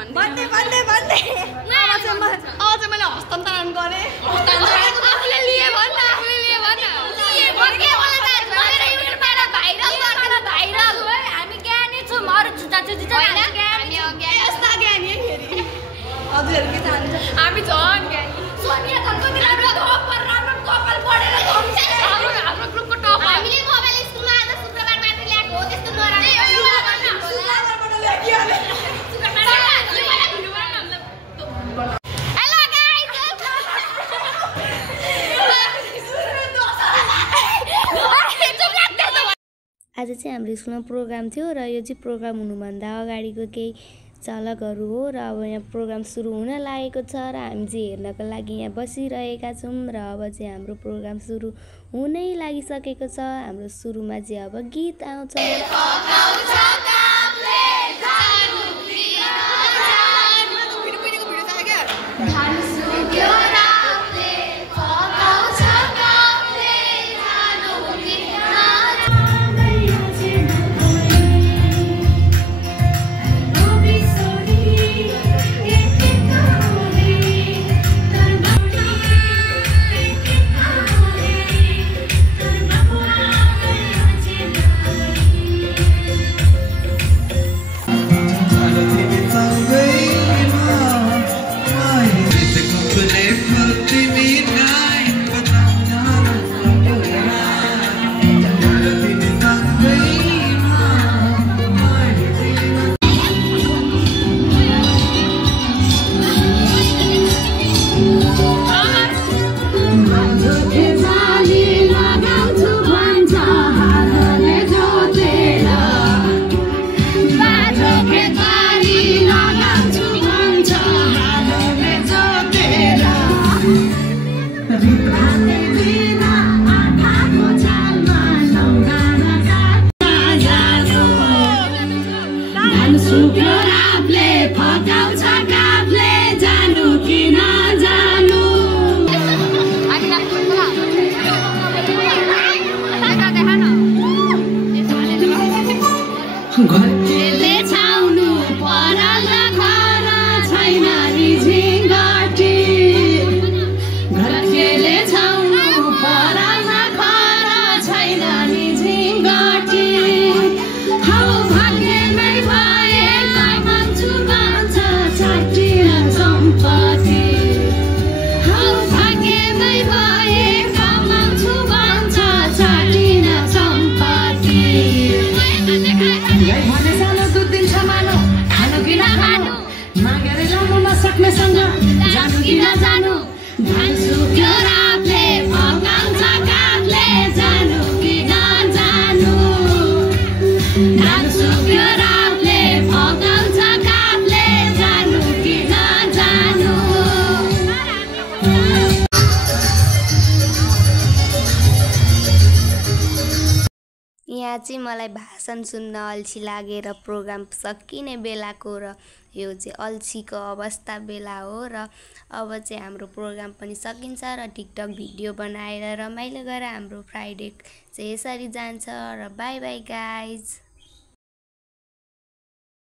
भन्ने अब चाहिँ मैले हस्तान्तरण गरेँ आफूले लिए भन् न हामी ज्ञानी छौँ अरू जुत्ता यस्ता ज्ञानी फेरि हजुरहरू के चाहनुहुन्छ हामी झन् ज्ञानी सोनिया धनको राम्रो कपाल पढेर हाम्रो ग्रुपको टप हामीले मोबाइल स्कुलमा आज शुक्रबार मात्र ल्याएको हो त्यस्तो आज चाहिँ हाम्रो स्कुलमा प्रोग्राम थियो र यो चाहिँ प्रोग्राम हुनुभन्दा अगाडिको केही झलकहरू हो र अब यहाँ प्रोग्राम सुरु हुन लागेको छ र हामी चाहिँ हेर्नको लागि यहाँ बसिरहेका छौँ र अब चाहिँ हाम्रो प्रोग्राम सुरु हुनै लागिसकेको छ। हाम्रो सुरुमा चाहिँ अब गीत आउँछ। यहाँ चाहिँ मलाई भाषण सुन्न अल्छी लागेर प्रोग्राम सकिने बेलाको र यो चाहिँ अल्छीको अवस्था बेला हो र अब चाहिँ हाम्रो प्रोग्राम पनि सकिन्छ र टिकटक भिडियो बनाएर रमाइलो गरेर हाम्रो फ्राइडे चाहिँ यसरी जान्छ र बाई बाई गाइज।